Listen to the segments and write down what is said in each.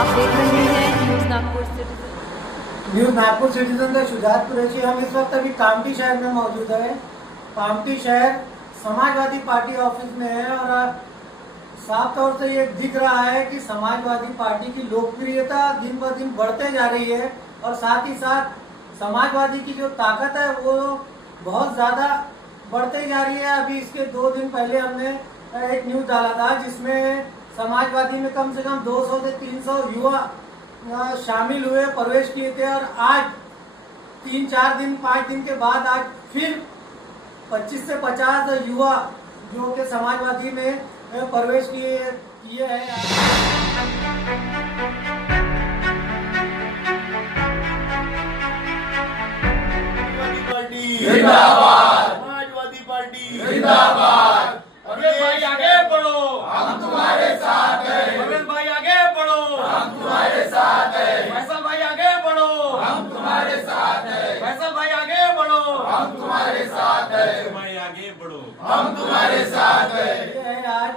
आप देख रहे हैं news Nagpur citizen. News Nagpur citizen से शुजात कुरैशी। हम इस वक्त अभी कामठी शहर में मौजूद है। कामठी शहर समाजवादी पार्टी ऑफिस में है और साफ तौर से ये दिख रहा है कि समाजवादी पार्टी की लोकप्रियता दिन ब दिन बढ़ते जा रही है और साथ ही साथ समाजवादी की जो ताकत है वो बहुत ज़्यादा बढ़ते जा रही है। अभी इसके 2 दिन पहले हमने एक न्यूज़ डाला था जिसमें समाजवादी में कम से कम 200 से 300 युवा शामिल हुए, प्रवेश किए थे और आज 3-4 दिन 5 दिन के बाद आज फिर 25 से 50 युवा जो कि समाजवादी में प्रवेश किए हैं। जिंदाबाद, समाजवादी पार्टी जिंदाबाद। अरे भाई आगे बढ़ो, हम तुम्हारे साथ हैं। प्रवीण भाई आगे बढ़ो, हम तुम्हारे साथ हैं। फैसल भाई आगे बढ़ो, हम तुम्हारे साथ हैं। फैसल भाई आगे बढ़ो, हम तुम्हारे साथ हैं। भाई आगे बढ़ो, हम तुम्हारे साथ हैं। ये है आज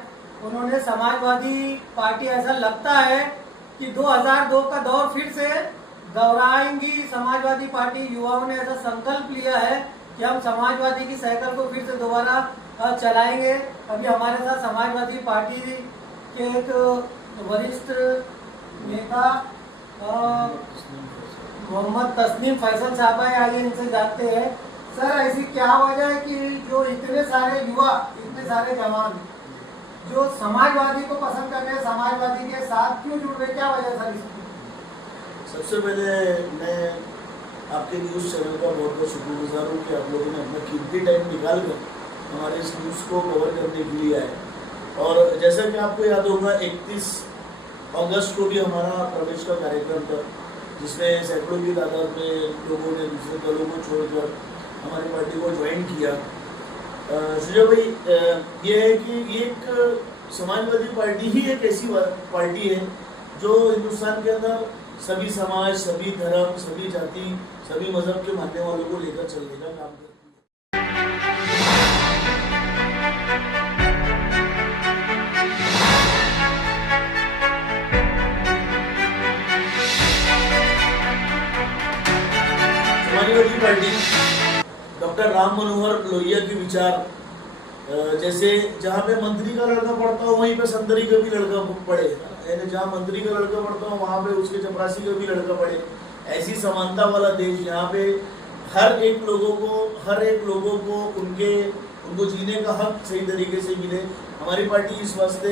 उन्होंने समाजवादी पार्टी, ऐसा लगता है कि 2002 का दौर फिर से दोहराएंगी समाजवादी पार्टी। युवाओं ने ऐसा संकल्प लिया है कि हम समाजवादी की साइकिल को फिर से दोबारा चलाएंगे। अभी हमारे साथ समाजवादी पार्टी के एक वरिष्ठ नेता मोहम्मद तस्नीम फैसल साहब है, आइए इनसे जानते हैं। सर, ऐसी क्या वजह है कि जो इतने सारे युवा, इतने सारे जवान जो समाजवादी को पसंद कर रहे हैं, समाजवादी के साथ क्यों जुड़ रहे, क्या वजह सर इसकी? सबसे पहले मैं आपके न्यूज़ चैनल का बहुत बहुत शुक्रगुजार हूँ कि आप लोगों ने अपना कीमती टाइम निकाल कर हमारे इस न्यूज़ को कवर करने के लिए आए। और जैसा कि आपको याद होगा 31 अगस्त को भी हमारा प्रवेश का कार्यक्रम था जिसमें सैकड़ों की तादाद में लोगों ने दूसरे दलों को छोड़कर हमारी पार्टी को ज्वाइन किया। सुजय भाई, ये है कि एक समाजवादी पार्टी ही एक ऐसी पार्टी है जो हिंदुस्तान के अंदर सभी समाज, सभी धर्म, सभी जाति, सभी मजहब के मानने वालों को लेकर चलने का काम करती है। समाजवादी पार्टी डॉक्टर राम मनोहर लोहिया के विचार, जैसे जहाँ पे मंत्री का लड़का पढ़ता हो वहीं पे संतरी का भी लड़का पढ़े, यानी जहाँ मंत्री का लड़का पढ़ता हो वहाँ पे उसके चपरासी का भी लड़का पढ़े, ऐसी समानता वाला देश यहाँ पे हर एक लोगों को उनको जीने का हक सही तरीके से मिले। हमारी पार्टी इस वास्ते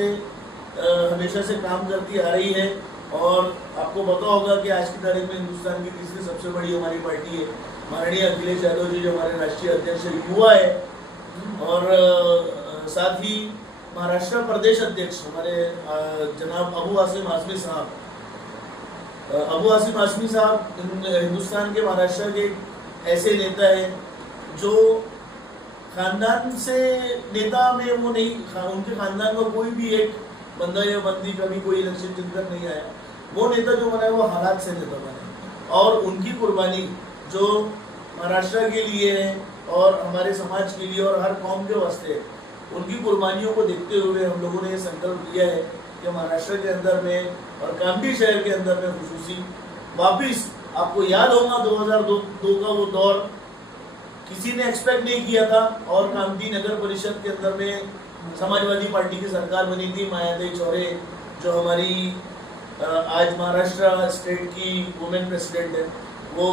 हमेशा से काम करती आ रही है और आपको पता होगा कि आज की तारीख में हिंदुस्तान की तीसरी सबसे बड़ी हमारी पार्टी है। माननीय अखिलेश यादव जी जो हमारे राष्ट्रीय अध्यक्ष युवा है और साथ ही महाराष्ट्र प्रदेश अध्यक्ष हमारे जनाब अबू आसिम आजमी साहब हिंदुस्तान के महाराष्ट्र के ऐसे नेता है जो खानदान से नेता में वो नहीं, उनके खानदान में कोई भी एक बंदा या बंदी कभी कोई इलेक्शन जीतकर नहीं आया। वो नेता जो बना है वो हालात से नेता बना और उनकी कुर्बानी जो महाराष्ट्र के लिए है और हमारे समाज के लिए और हर कौम के वास्ते, उनकी कुर्बानियों को देखते हुए हम लोगों ने ये संकल्प लिया है कि महाराष्ट्र के अंदर में और कामठी शहर के अंदर में खुसूसी वापिस, आपको याद होगा 2002 का वो दौर किसी ने एक्सपेक्ट नहीं किया था और कामठी नगर परिषद के अंदर में समाजवादी पार्टी की सरकार बनी थी। मायादेवी चौरे जो हमारी आज महाराष्ट्र स्टेट की वुमेन प्रेसिडेंट है, वो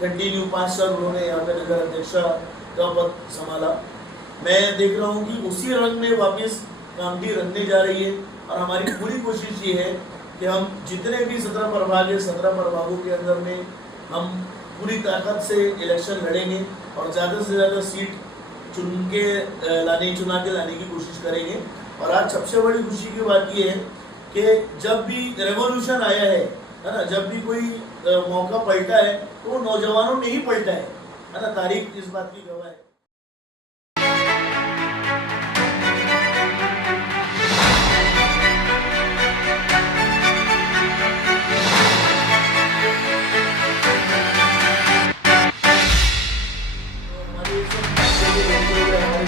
कंटिन्यू 5 साल उन्होंने यहाँ पे नगर अध्यक्षा का पद संभाला। मैं देख रहा हूँ कि उसी रंग में वापस कामठी रंगने जा रही है और हमारी पूरी कोशिश ये है कि हम जितने भी 17 प्रभाग है, 17 प्रभागों के अंदर में हम पूरी ताकत से इलेक्शन लड़ेंगे और ज़्यादा से ज़्यादा सीट चुना के लाने की कोशिश करेंगे। और आज सबसे बड़ी खुशी की बात यह है कि जब भी रेवोल्यूशन आया है ना, जब भी कोई मौका पलटा है तो वो नौजवानों ने ही पलटा है ना, तारीख इस बात की गवाह है।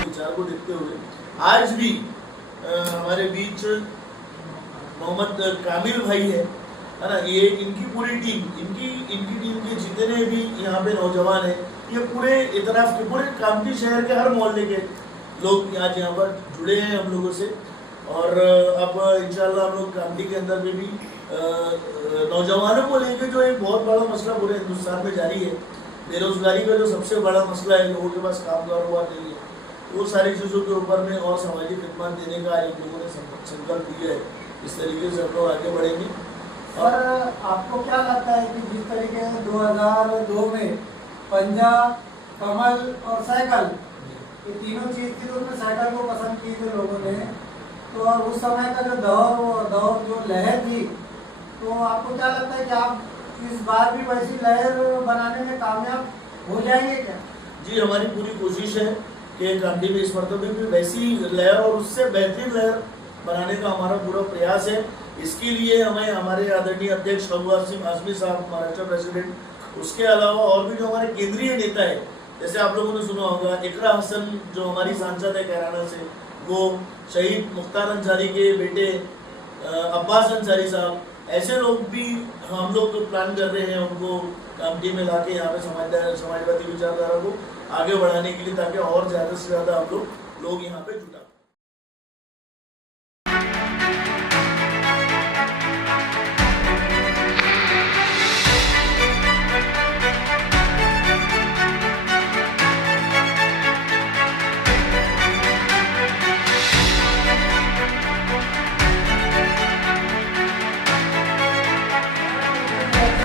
विचार को देखते हुए आज भी हमारे बीच मोहम्मद कामिल भाई है है ना। ये इनकी पूरी टीम, इनकी टीम के जितने भी यहाँ पे नौजवान हैं, ये पूरे इतराफ के, पूरे कामठी शहर के हर मोहल्ले के लोग आज यहाँ पर जुड़े हैं हम लोगों से। और अब इंशाल्लाह हम लोग कामठी के अंदर में भी नौजवानों को लेकर जो एक बहुत बड़ा मसला पूरे हिंदुस्तान में जारी है, बेरोजगारी का जो सबसे बड़ा मसला है, लोगों के पास काम कारोबार नहीं है, वो सारी चीज़ों के ऊपर में और सामाजिक खिदमत देने का एक लोगों ने संकल्प लिया है। इस तरीके से हम लोग आगे बढ़ेंगे। और आपको क्या लगता है कि जिस तरीके से 2002 में पंजा, कमल और साइकिल, ये तीनों चीज थी, उसमें साइकिल को पसंद की थे लोगों ने, तो और उस समय का जो दौर जो लहर थी, तो आपको क्या लगता है कि आप इस बार भी वैसी लहर बनाने में कामयाब हो जाएंगे क्या? जी, हमारी पूरी कोशिश है कि कामठी में इस मरतबे भी वैसी लहर और उससे बेहतरीन लहर बनाने का हमारा पूरा प्रयास है। इसके लिए हमें हमारे आदरणीय अध्यक्ष अबू आसिम आजमी साहब, महाराष्ट्र प्रेसिडेंट, उसके अलावा और भी जो हमारे केंद्रीय नेता है, जैसे आप लोगों ने सुना होगा इकरा हसन जो हमारी सांसद है कैराना से, वो शहीद मुख्तार अंसारी के बेटे अब्बास अंसारी साहब, ऐसे लोग भी हम लोग प्लान कर रहे हैं उनको कामठी में लाके यहाँ पे समाजवादी विचारधारा को आगे बढ़ाने के लिए, ताकि और ज़्यादा से ज़्यादा हम लोग यहाँ पे जुटा।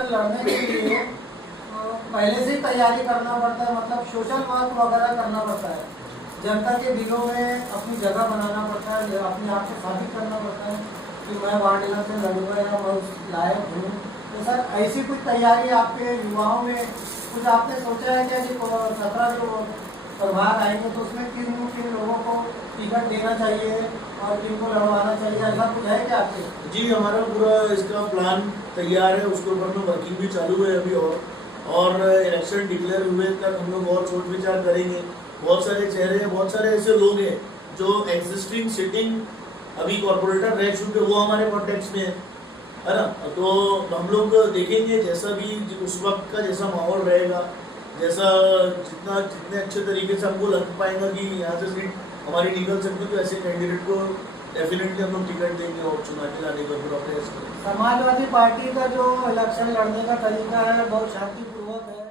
लड़ने के लिए पहले से ही तैयारी करना पड़ता है, मतलब सोशल वर्क वगैरह करना पड़ता है, जनता के दिलों में अपनी जगह बनाना पड़ता है, अपने आप को साबित करना पड़ता है कि मैं वार्ड से लड़ूंगा या मैं उस लायक हूँ। तो सर ऐसी कुछ तैयारी आपके युवाओं में कुछ आपने सोचा है क्या कि 17 जो प्रभाग आएंगे तो उसमें किन लोगों को टिकट देना चाहिए और किन को लड़वाना चाहिए, ऐसा कुछ है क्या आपके? जी, हमारा पूरा इसका प्लान तैयार है, उसके ऊपर में वर्किंग भी चालू है अभी, और इलेक्शन डिक्लेयर हुए तक हम लोग और सोच विचार करेंगे। बहुत सारे चेहरे हैं, बहुत सारे ऐसे लोग हैं जो एग्जिस्टिंग सिटिंग अभी कॉर्पोरेटर रह चुके, वो हमारे कॉन्टेक्ट में है ना। तो हम लोग देखेंगे जैसा भी उस वक्त का जैसा माहौल रहेगा, जैसा जितने अच्छे तरीके से हमको लग पाएगा कि यहाँ से सीट हमारी निकल सकती, तो ऐसे कैंडिडेट को डेफिनेटली हम लोग टिकट देंगे और चुना के लाने का पूरा प्रयास करेंगे। समाजवादी पार्टी का जो इलेक्शन लड़ने का तरीका है बहुत शांतिपूर्वक है।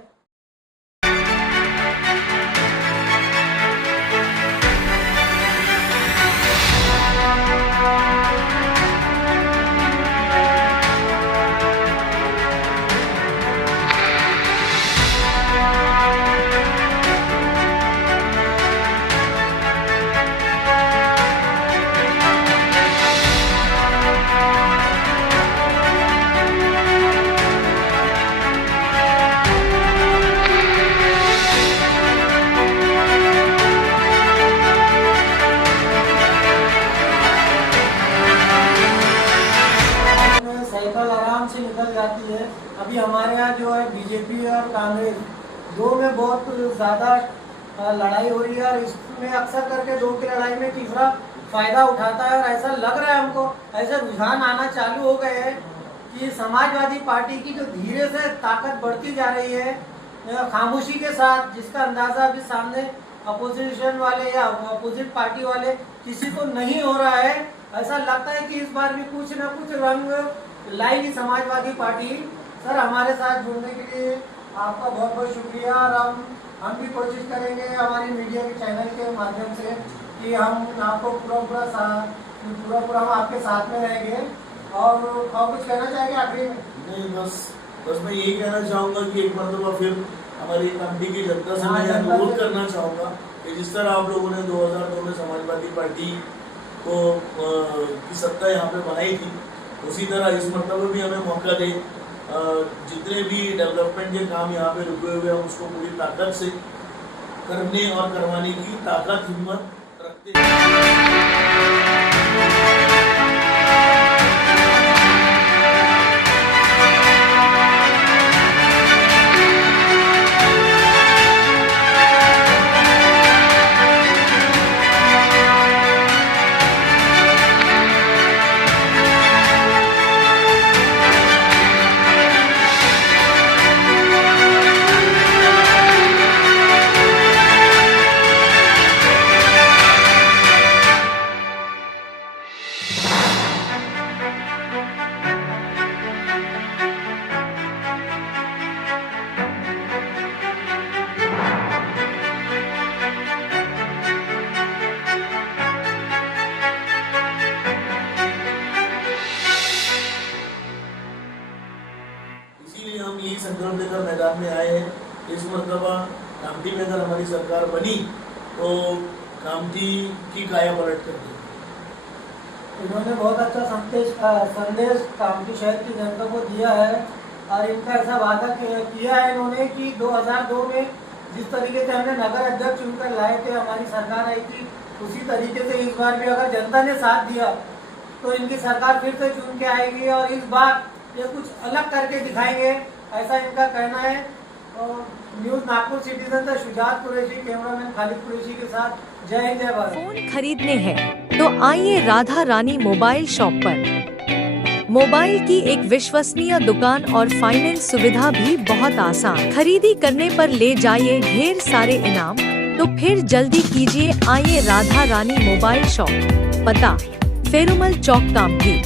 जाती है। अभी हमारे यहाँ जो है बीजेपी और कांग्रेस दो में बहुत ज़्यादा लड़ाई हो रही है और इसमें अक्सर करके दो की लड़ाई में तीसरा फायदा उठाता है और ऐसा लग रहा है हमको, ऐसे रुझान आना चालू हो गए हैं कि समाजवादी पार्टी की जो धीरे से ताकत बढ़ती जा रही है खामोशी के साथ, जिसका अंदाजा अभी सामने अपोजिशन वाले या अपोजिट पार्टी वाले किसी को नहीं हो रहा है। ऐसा लगता है कि इस बार भी कुछ ना कुछ रंग लाएगी समाजवादी पार्टी। सर हमारे साथ जुड़ने के लिए आपका बहुत बहुत शुक्रिया और हम भी कोशिश करेंगे हमारी मीडिया के चैनल के माध्यम से कि हम आपको पूरा हम आपके साथ में रहेंगे। और कुछ कहना चाहेंगे आखिरी में? नहीं, बस मैं यही कहना चाहूँगा कि एक मरतबा फिर हमारी कामठी की जनता से मैं अनुरोध करना चाहूँगा कि जिस तरह आप लोगों ने 2002 में समाजवादी पार्टी को की सत्ता यहाँ पे बनाई थी, उसी तरह इस मरतबा भी हमें मौका दें। जितने भी डेवलपमेंट के काम यहाँ पे रुके हुए हैं उसको पूरी ताकत से करने और करवाने की ताकत हिम्मत रखते हैं। इसीलिए हम यही संकल्प लेकर मैदान में आए हैं। इस मरतबा कामठी में अगर हमारी सरकार बनी तो कामठी की काया पलट कर देगी। इन्होंने बहुत अच्छा संदेश कामठी शहर की जनता को दिया है और इनका ऐसा वादा किया है इन्होंने कि 2002 में जिस तरीके से हमने नगर अध्यक्ष चुनकर लाए थे, हमारी सरकार आई थी, उसी तरीके से इस बार भी अगर जनता ने साथ दिया तो इनकी सरकार फिर से चुन के आएगी और इस बार ये कुछ अलग करके दिखाएंगे, ऐसा इनका कहना है। और न्यूज़ नागपुर सिटीजन से शुजात कुरैशी, कैमरामैन खालिद कुरैशी के साथ, जय हिंद जय भारत। फोन खरीदने हैं तो आइए राधा रानी मोबाइल शॉप पर। मोबाइल की एक विश्वसनीय दुकान और फाइनेंस सुविधा भी बहुत आसान। खरीदी करने पर ले जाइए ढेर सारे इनाम, तो फिर जल्दी कीजिए, आइए राधा रानी मोबाइल शॉप। पता फेरुमल चौक कामठी।